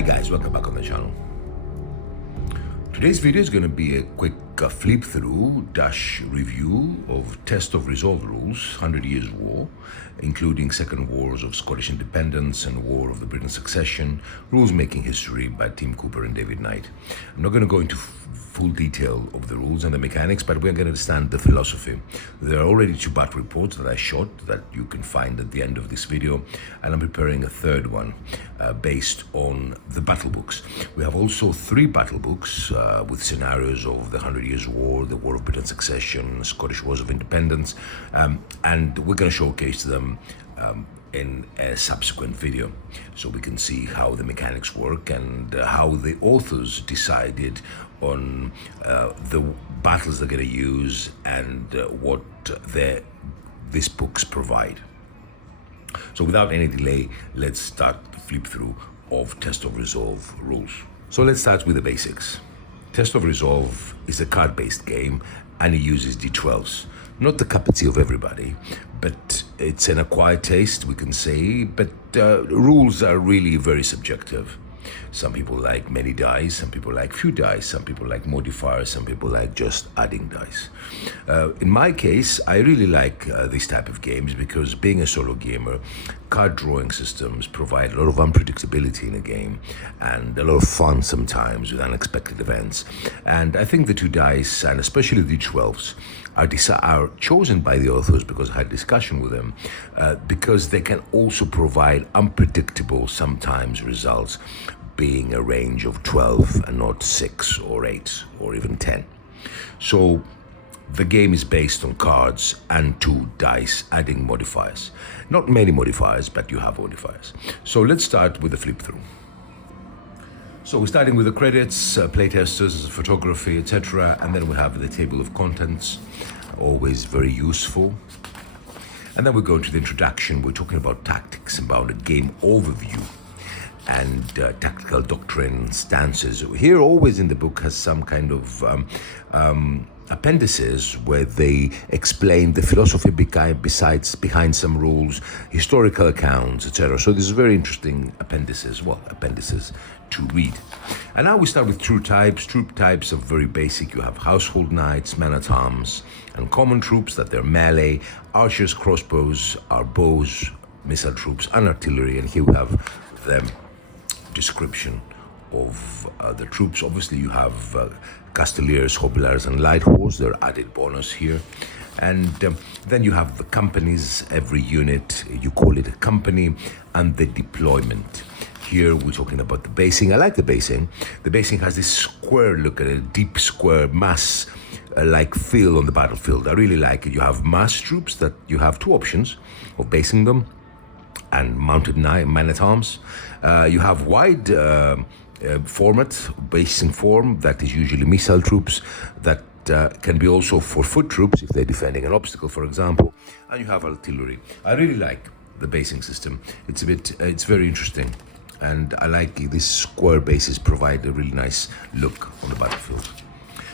Hi guys, welcome back on the channel. Today's video is going to be a quick flip through / review of Test of Resolve rules, 100 Years War, including Second Wars of Scottish Independence and War of the British Succession, rules making history by Tim Cooper and David Knight. I'm not going to go into full detail of the rules and the mechanics, but we're going to understand the philosophy. There are already 2 battle reports that I shot that you can find at the end of this video, and I'm preparing a third one based on the battle books. We have also 3 battle books with scenarios of the 100 Years War, the War of British Succession, Scottish Wars of Independence, and we're going to showcase them in a subsequent video so we can see how the mechanics work and how the authors decided on the battles they're going to use and what these books provide. So without any delay, let's start the flip through of Test of Resolve rules. So let's start with the basics. Test of Resolve is a card-based game and it uses D12s. Not the cup of tea of everybody, but it's an acquired taste, we can say, but rules are really very subjective. Some people like many dice, some people like few dice, some people like modifiers, some people like just adding dice. In my case, I really like this type of games because being a solo gamer, card drawing systems provide a lot of unpredictability in a game and a lot of fun sometimes with unexpected events. And I think the 2 dice, and especially the D12s, are chosen by the authors because I had discussion with them, because they can also provide unpredictable sometimes results, being a range of 12 and not 6 or 8 or even 10. So the game is based on cards and 2 dice adding modifiers. Not many modifiers, but you have modifiers. So let's start with the flip through. So we're starting with the credits, playtesters, photography, etc. And then we have the table of contents, always very useful. And then we go into the introduction. We're talking about tactics, about a game overview and tactical doctrine, stances. Here always in the book has some kind of appendices where they explain the philosophy behind some rules, historical accounts, etc. So this is very interesting appendices to read. And now we start with troop types. Troop types are very basic. You have household knights, men-at-arms, and common troops that they're melee. Archers, crossbows are bows, missile troops, and artillery. And here we have the description of the troops. Obviously you have Castiliers, Hobblers, and Light Horse. They're added bonus here. And then you have the companies. Every unit, you call it a company, and the deployment. Here we're talking about the basing. I like the basing. The basing has this square look at a deep square mass like feel on the battlefield. I really like it. You have mass troops that you have 2 options of basing them, and mounted men-at-arms. You have wide format, basing form, that is usually missile troops that can be also for foot troops if they're defending an obstacle, for example. And you have artillery. I really like the basing system. It's very interesting. And I like these square bases provide a really nice look on the battlefield.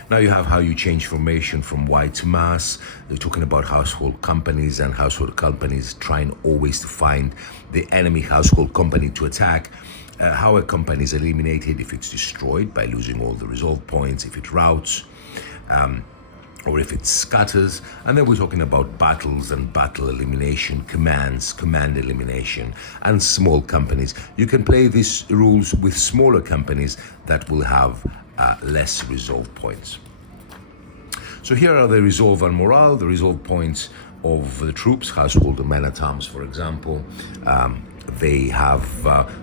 Now you have how you change formation from wide to mass. They're talking about household companies, and household companies trying always to find the enemy household company to attack. How a company is eliminated if it's destroyed by losing all the resolve points, if it routs, or if it scatters. And then we're talking about battles and battle elimination, commands, command elimination, and small companies. You can play these rules with smaller companies that will have less resolve points. So here are the resolve and morale, the resolve points of the troops, household and men-at-arms, for example. They have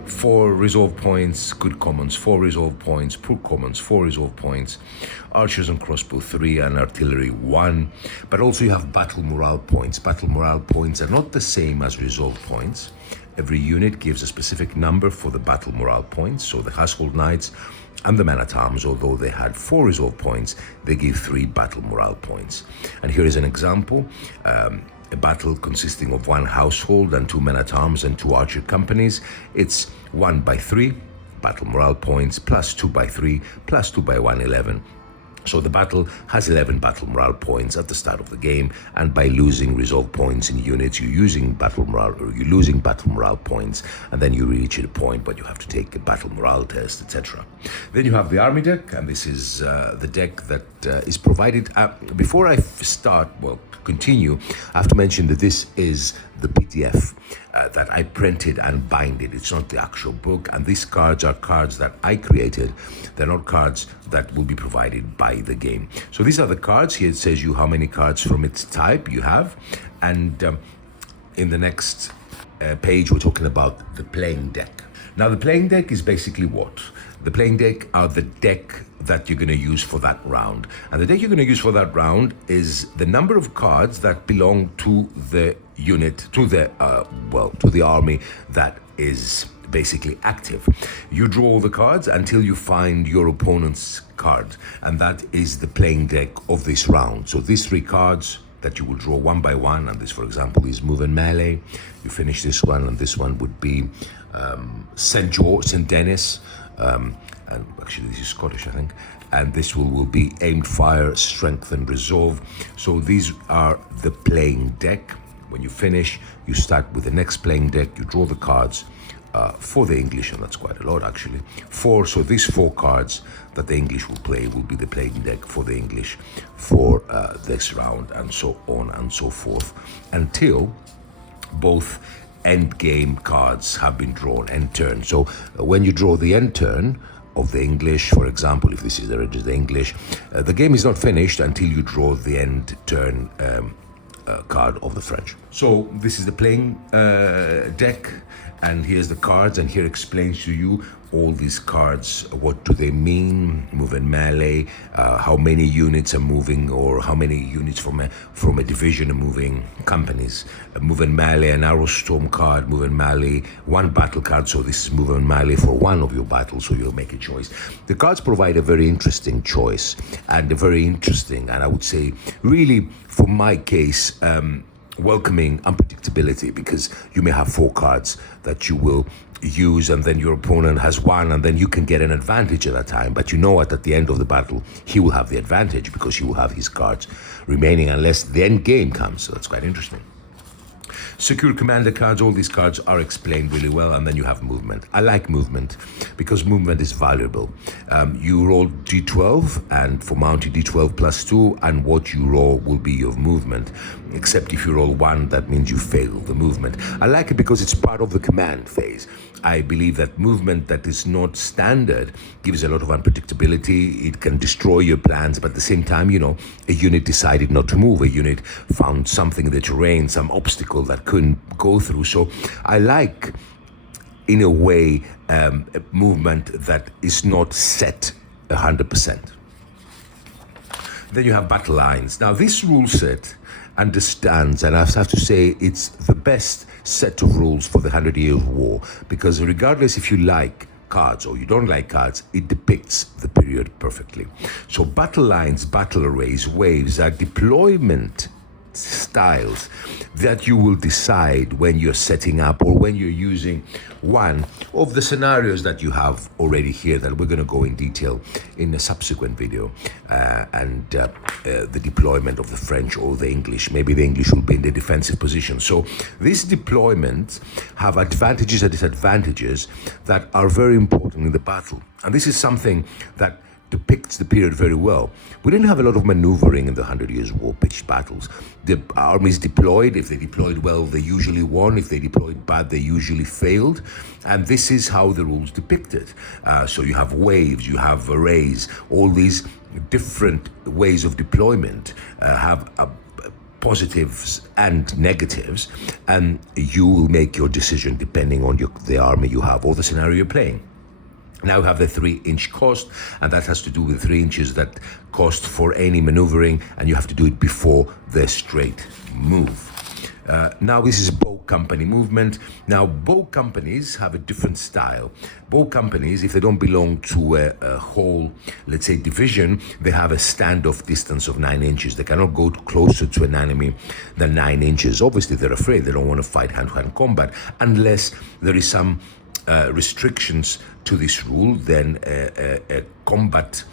4 resolve points, good commons 4 resolve points, poor commons 4 resolve points, archers and crossbow 3, and artillery 1. But also you have battle morale points. Battle morale points are not the same as resolve points. Every unit gives a specific number for the battle morale points. So the household knights and the men-at-arms, although they had 4 resolve points, they give 3 battle morale points. And here is an example. A battle consisting of 1 household and 2 men-at-arms and 2 archer companies. It's 1 by 3 battle morale points, plus 2 by 3, plus 2 by 1, 11. So the battle has 11 battle morale points at the start of the game, and by losing resolve points in units, you're using battle morale, or you're losing battle morale points, and then you reach a point, but you have to take a battle morale test, etc. Then you have the army deck, and this is the deck that is provided. Before I continue, I have to mention that this is the PDF that I printed and binded. It's not the actual book, and these cards are cards that I created. They're not cards that will be provided by the game. So these are the cards. Here it says you how many cards from its type you have, and in the next page we're talking about the playing deck. Now the playing deck is basically what? The playing deck are the deck that you're going to use for that round. And the deck you're going to use for that round is the number of cards that belong to the unit, to the army that is basically active. You draw all the cards until you find your opponent's card, and that is the playing deck of this round. So these 3 cards that you will draw one by one, and this, for example, is move and melee. You finish this one, and this one would be St. Denis, and actually this is Scottish, I think, and this will be aimed fire, strength, and resolve. So these are the playing deck. When you finish, you start with the next playing deck. You draw the cards for the English, and that's quite a lot actually. 4, so these 4 cards that the English will play will be the playing deck for the English for this round, and so on and so forth, until both end game cards have been drawn, end turn. So when you draw the end turn of the English, for example, if this is the English, the game is not finished until you draw the end turn card of the French. So this is the playing deck, and here's the cards, and here explains to you all these cards. What do they mean? Move and melee, how many units are moving, or how many units from a division are moving, companies. Move and melee, an Arrowstorm card, move and melee, 1 battle card, so this is move and melee for one of your battles, so you'll make a choice. The cards provide a very interesting choice, and a very interesting, and I would say really, for my case, welcoming unpredictability, because you may have 4 cards that you will use, and then your opponent has 1, and then you can get an advantage at that time, but you know at the end of the battle he will have the advantage because he will have his cards remaining unless the end game comes. So that's quite interesting. Secure commander cards, all these cards are explained really well, and then you have movement. I like movement because movement is valuable. You roll d12, and for mounting d12 plus 2, and what you roll will be your movement, except if you roll 1, that means you fail the movement. I like it because it's part of the command phase. I believe that movement that is not standard gives a lot of unpredictability. It can destroy your plans, but at the same time, you know, a unit decided not to move. A unit found something in the terrain, some obstacle that couldn't go through. So I like, in a way, a movement that is not set 100%. Then you have battle lines. Now this rule set understands, and I have to say it's the best set of rules for the 100 Years' War, because regardless if you like cards or you don't like cards, it depicts the period perfectly. So battle lines, battle arrays, waves are deployment styles that you will decide when you're setting up or when you're using one of the scenarios that you have already here that we're going to go in detail in a subsequent video, and the deployment of the French or the English. Maybe the English will be in the defensive position. So these deployments have advantages and disadvantages that are very important in the battle, and this is something that depicts the period very well. We didn't have a lot of maneuvering in the 100 Years' War pitched battles. The armies deployed. If they deployed well, they usually won. If they deployed bad, they usually failed. And this is how the rules depict it. So you have waves, you have arrays, all these different ways of deployment have positives and negatives, and you will make your decision depending on the army you have or the scenario you're playing. Now you have the 3-inch cost, and that has to do with 3 inches that cost for any maneuvering, and you have to do it before the straight move. Now this is bow company movement. Now bow companies have a different style. Bow companies, if they don't belong to a whole, let's say, division, they have a standoff distance of 9 inches. They cannot go closer to an enemy than 9 inches. Obviously they're afraid, they don't want to fight hand-to-hand combat unless there is some restrictions to this rule. Then a combat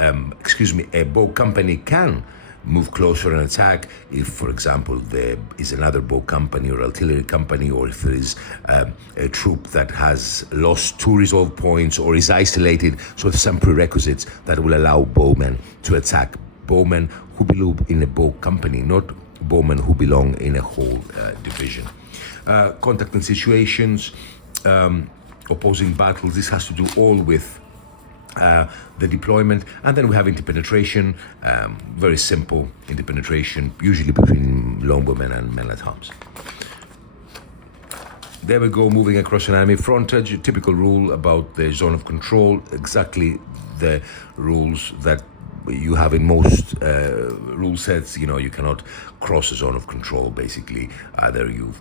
a bow company can move closer and attack if, for example, there is another bow company or artillery company, or if there is a troop that has lost 2 resolve points or is isolated. So there's some prerequisites that will allow bowmen to attack. Bowmen who belong in a bow company, not bowmen who belong in a whole division. Contact and situations, opposing battles, this has to do all with the deployment. And then we have interpenetration, very simple interpenetration, usually between longbowmen and men-at-arms. There we go, moving across an enemy frontage. A typical rule about the zone of control, exactly the rules that you have in most rule sets. You know, you cannot cross a zone of control. Basically, either you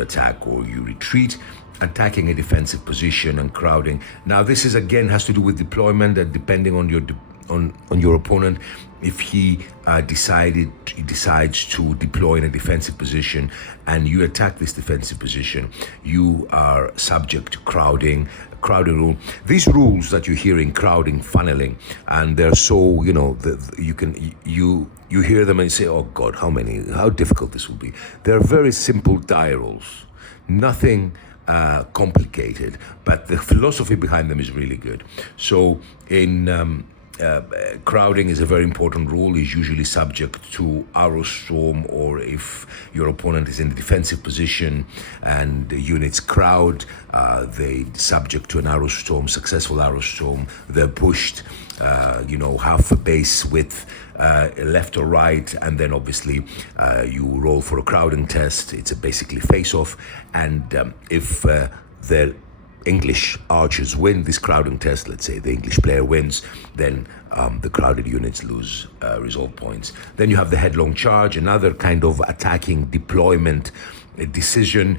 attack or you retreat. Attacking a defensive position and crowding. Now, this is again has to do with deployment, and depending on your opponent, if he decides to deploy in a defensive position and you attack this defensive position, you are subject to crowding rule. These rules that you're hearing, crowding, funneling, and they're so, you know, you hear them and you say, oh God, how difficult this will be. They're very simple die rolls, nothing complicated, but the philosophy behind them is really good. So in crowding is a very important rule, is usually subject to Arrowstorm, or if your opponent is in a defensive position and the units crowd, they subject to an Arrowstorm, successful Arrowstorm. They're pushed, half a base width, left or right, and then obviously you roll for a crowding test. It's a basically face-off, and if the English archers win this crowding test, let's say the English player wins, then the crowded units lose resolve points. Then you have the headlong charge, another kind of attacking deployment decision,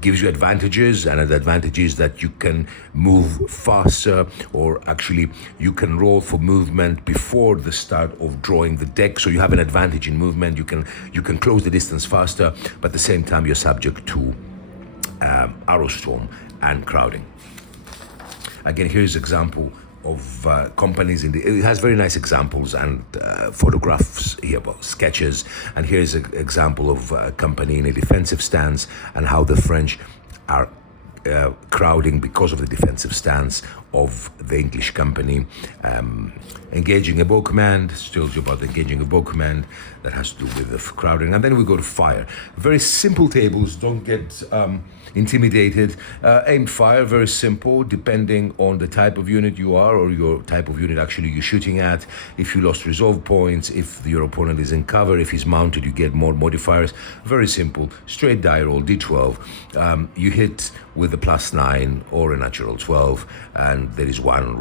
gives you advantages, and the advantage is that you can move faster, or actually you can roll for movement before the start of drawing the deck. So you have an advantage in movement. You can close the distance faster, but at the same time you're subject to Arrowstorm and crowding. Again, here's an example of companies it has very nice examples and photographs here, about sketches, and here's an example of a company in a defensive stance and how the French are crowding because of the defensive stance of the English company. Engaging a bow command, still about engaging a bow command, that has to do with the crowding. And then we go to fire. Very simple tables, don't get intimidated. Aimed fire, very simple, depending on the type of unit you are, or your type of unit actually you're shooting at. If you lost resolve points, if your opponent is in cover, if he's mounted, you get more modifiers. Very simple, straight die roll, D12. You hit with a +9 or a natural 12, and there is one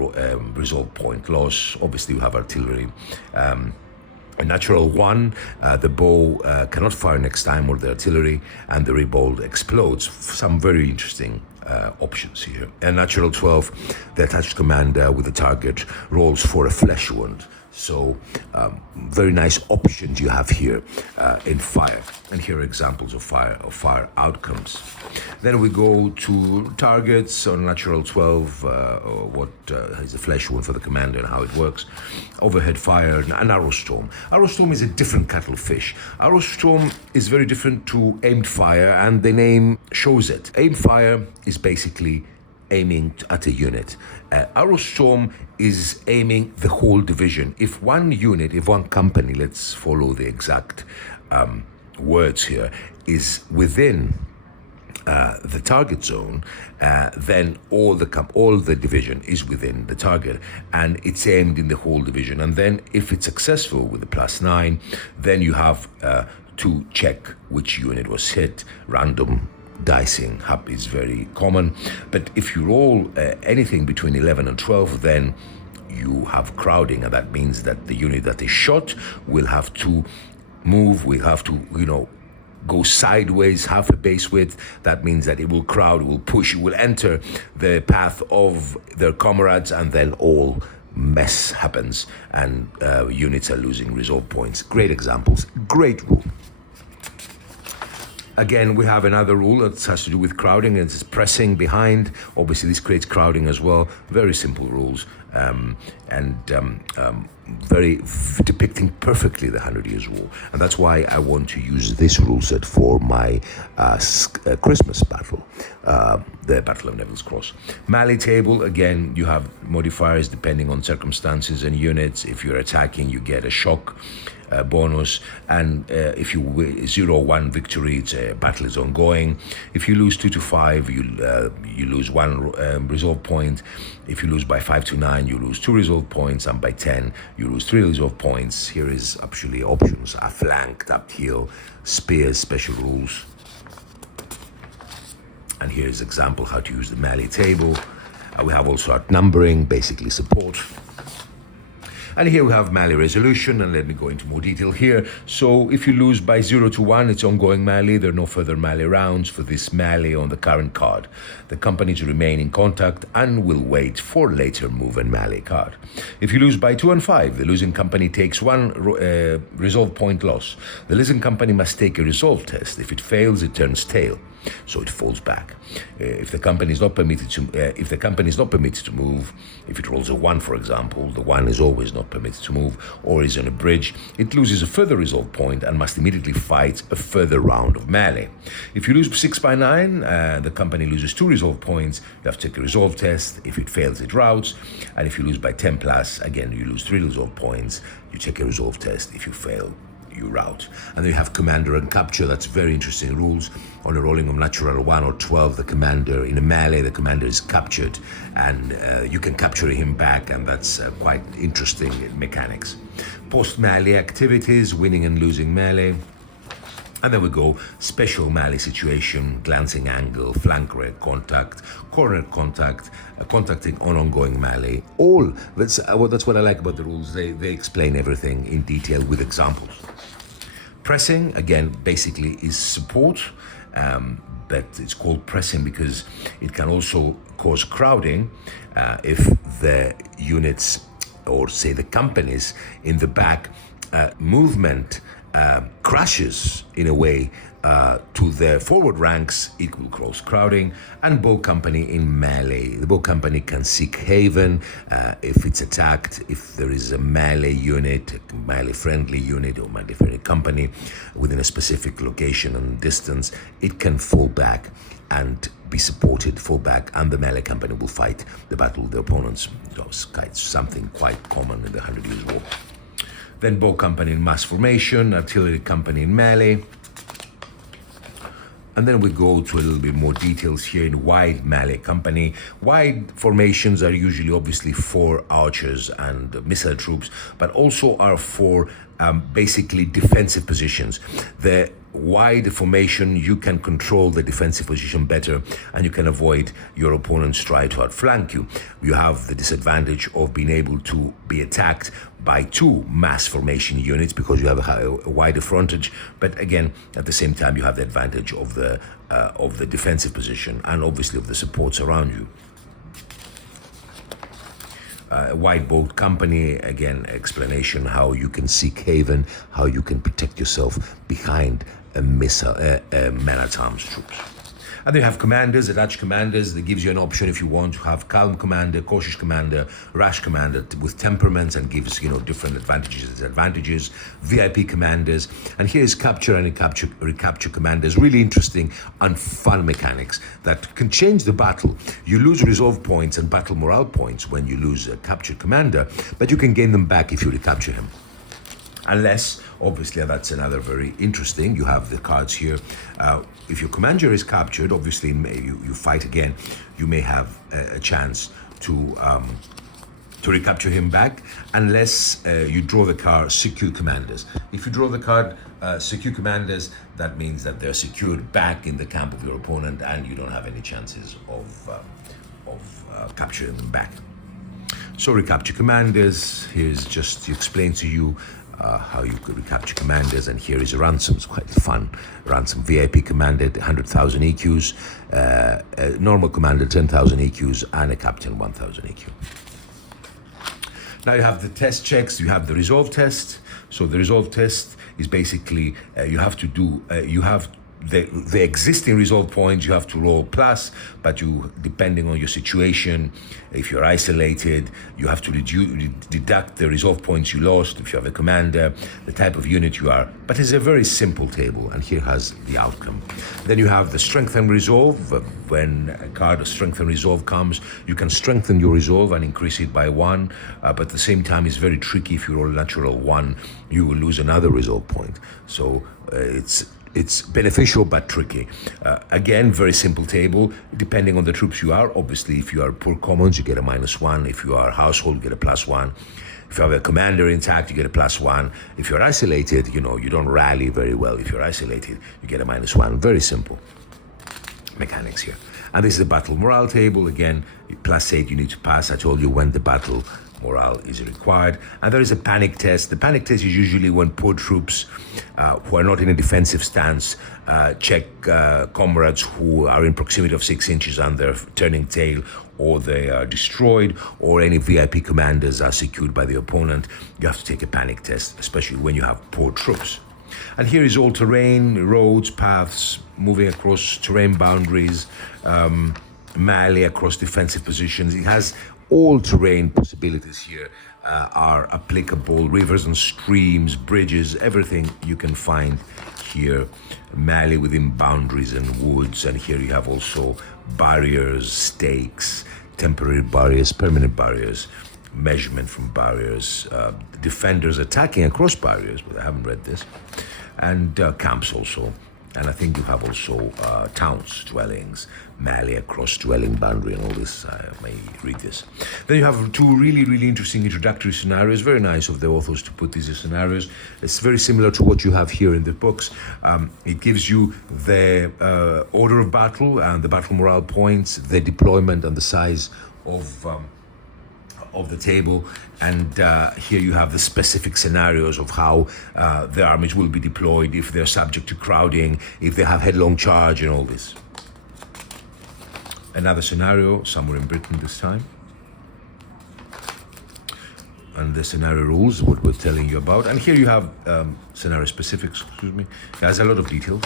resolve point loss. Obviously, you have artillery. A natural 1, the bow cannot fire next time, or the artillery, and the rebold explodes. Some very interesting options here. A natural 12, the attached commander with the target rolls for a flesh wound. So very nice options you have here in fire. And here are examples of fire outcomes. Then we go to targets on natural 12, what is the flesh wound for the commander and how it works. Overhead fire and Arrowstorm. Arrowstorm is a different kettle of fish. Arrowstorm is very different to aimed fire, and the name shows it. Aimed fire is basically aiming at a unit. Arrowstorm is aiming the whole division. If one company, let's follow the exact words here, is within the target zone, then all the division is within the target, and it's aimed in the whole division. And then if it's successful with the +9, then you have to check which unit was hit. Random dicing is very common, but if you roll anything between 11 and 12, then you have crowding, and that means that the unit that is shot will have to move, will have to, go sideways half a base width. That means that it will crowd, it will push, it will enter the path of their comrades, and then all mess happens, and units are losing resolve points. Great examples, great rule. Again, we have another rule that has to do with crowding, and it's pressing behind. Obviously, this creates crowding as well. Very simple rules, depicting perfectly the 100 Years' War. And that's why I want to use this rule set for my Christmas battle, the Battle of Neville's Cross. Melee table, again, you have modifiers depending on circumstances and units. If you're attacking, you get a shock bonus, and if you 0-1 victory, it's battle is ongoing. If you lose 2-5, you lose 1 resolve point. If you lose by 5-9, you lose 2 resolve points, and by 10 you lose 3 resolve points. Here is actually options: a flanked, up heel, spears, special rules. And here is example how to use the melee table. We have also outnumbering, basically support. And here we have melee resolution, and let me go into more detail here. So if you lose by 0-1, it's ongoing melee. There are no further melee rounds for this melee on the current card. The companies remain in contact and will wait for later move and melee card. If you lose by 2 and 5, the losing company takes 1 resolve point loss. The losing company must take a resolve test. If it fails, it turns tail, so it falls back. If the company is not permitted to move, if it rolls a 1, for example, the 1 is always not permitted to move, or is on a bridge, it loses a further resolve point and must immediately fight a further round of melee. If you lose 6-9, the company loses 2 resolve points. You have to take a resolve test. If it fails, it routes. And if you lose by 10+, again, you lose 3 resolve points. You take a resolve test. If you fail, you route. And then you have commander and capture. That's very interesting rules. On a rolling of natural 1 or 12, the commander in a melee, the commander is captured, and you can capture him back, and that's quite interesting mechanics. Post melee activities, winning and losing melee. And then we go special melee situation, glancing angle, flank red contact, corner contact, contacting on ongoing melee. All that's what I like about the rules. They explain everything in detail with examples. Pressing, again, basically is support, but it's called pressing because it can also cause crowding if the units, or say the companies in the back, movement crashes in a way to the forward ranks, it will cause crowding. And bow company in melee. The bow company can seek haven if it's attacked. If there is a melee unit, a melee friendly unit, or melee friendly company within a specific location and distance, it can fall back and be supported, fall back, and the melee company will fight the battle with their opponents. So it's something quite common in the 100 Years' War. Then bow company in mass formation, artillery company in melee. And then we go to a little bit more details here in wide melee company. Wide formations are usually obviously for archers and missile troops, but also are for basically defensive positions. The wide formation, you can control the defensive position better, and you can avoid your opponents try to outflank you. You have the disadvantage of being able to be attacked by 2 mass formation units because you have a wider frontage, but again, at the same time, you have the advantage of the defensive position and obviously of the supports around you. Wide bow company, again, explanation how you can seek haven, how you can protect yourself behind a missile, man-at-arms troops. And then you have commanders, attached commanders. That gives you an option if you want to have calm commander, cautious commander, rash commander with temperaments, and gives different advantages and disadvantages. VIP commanders, and here's capture and recapture commanders. Really interesting and fun mechanics that can change the battle. You lose resolve points and battle morale points when you lose a captured commander, but you can gain them back if you recapture him. Unless, obviously, that's another very interesting. You have the cards here. If your commander is captured, obviously, you fight again. You may have a chance to recapture him back, unless you draw the card secure commanders. If you draw the card secure commanders, that means that they're secured back in the camp of your opponent, and you don't have any chances of capturing them back. So recapture commanders. Here's just to explain to you how you could recapture commanders, and here is a ransom. It's quite fun. Ransom VIP commander, 100,000 EQs, a normal commander, 10,000 EQs, and a captain, 1,000 EQ. Now you have the test checks. You have the resolve test. So the resolve test is basically you have the existing resolve points you have to roll plus, but you, depending on your situation, if you're isolated, you have to deduct the resolve points you lost. If you have a commander, the type of unit you are. But it's a very simple table, and here has the outcome. Then you have the strength and resolve. When a card of strength and resolve comes, you can strengthen your resolve and increase it by 1, but at the same time it's very tricky. If you roll a natural 1, you will lose another resolve point. So it's beneficial but tricky. Again, very simple table, depending on the troops you are. Obviously, if you are poor commons, you get a -1. If you are household, you get a +1. If you have a commander intact, you get a +1. If you're isolated, you know, you don't rally very well. If you're isolated, you get a -1. Very simple mechanics here. And this is the battle morale table. Again, +8, you need to pass. I told you when the battle morale is required. And there is a panic test. The panic test is usually when poor troops who are not in a defensive stance check comrades who are in proximity of 6 inches and they're turning tail, or they are destroyed, or any VIP commanders are secured by the opponent. You have to take a panic test, especially when you have poor troops. And here is all terrain, roads, paths, moving across terrain boundaries, melee across defensive positions. It has all terrain possibilities here are applicable. Rivers and streams, bridges, everything you can find here. Melee within boundaries and woods. And here you have also barriers, stakes, temporary barriers, permanent barriers, measurement from barriers, defenders attacking across barriers, but I haven't read this, and camps also. And I think you have also towns, dwellings, melee across dwelling boundary and all this. I may read this. Then you have 2 really, really interesting introductory scenarios. Very nice of the authors to put these as scenarios. It's very similar to what you have here in the books. It gives you the order of battle and the battle morale points, the deployment and the size of the table, and here you have the specific scenarios of how the armies will be deployed, if they're subject to crowding, if they have headlong charge, and all this. Another scenario, somewhere in Britain this time. And the scenario rules, what we're telling you about. And here you have scenario specifics, excuse me. It has a lot of details.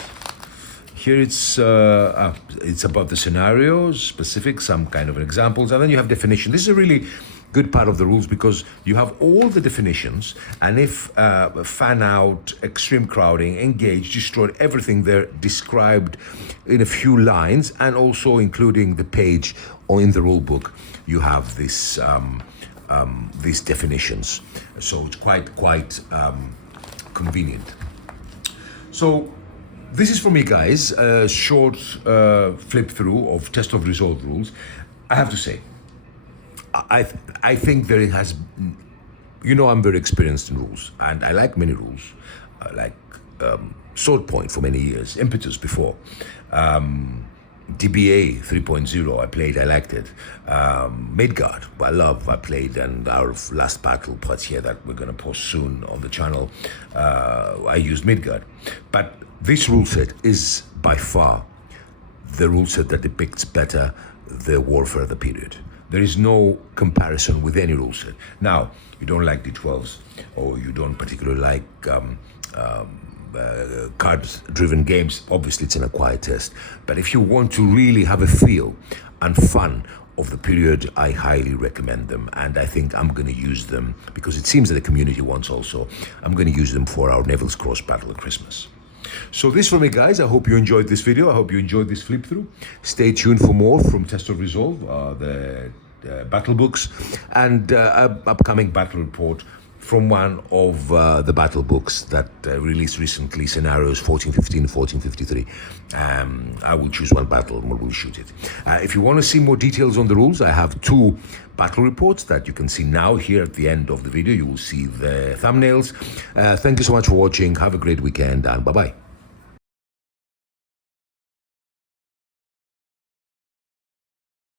Here it's about the scenarios, specifics, some kind of examples, and then you have definition. This is a really good part of the rules because you have all the definitions, and if fan out, extreme crowding, engage, destroyed, everything there described in a few lines, and also including the page or in the rule book, you have this these definitions. So it's quite convenient. So this is for me, guys, a short flip through of test of resolve rules. I have to say, I think there has, you know, I'm very experienced in rules, and I like many rules, like Sword Point for many years, Impetus before, DBA 3.0 I played, I liked it, Midgard I played, and our last battle Poitiers that we're going to post soon on the channel, I used Midgard. But this rule set is by far the rule set that depicts better the warfare of the period. There is no comparison with any rule set. Now, you don't like D12s, or you don't particularly like card-driven games, obviously it's an acquired test. But if you want to really have a feel and fun of the period, I highly recommend them. And I think I'm going to use them, because it seems that the community wants also, I'm going to use them for our Neville's Cross battle at Christmas. So this for me, guys. I hope you enjoyed this video. I hope you enjoyed this flip through. Stay tuned for more from Test of Resolve, the battle books, and upcoming battle report from one of the battle books that released recently, scenarios 1415 and 1453. I will choose one battle and we'll shoot it. If you want to see more details on the rules, I have 2 battle reports that you can see now here at the end of the video. You will see the thumbnails. Thank you so much for watching. Have a great weekend, and bye-bye.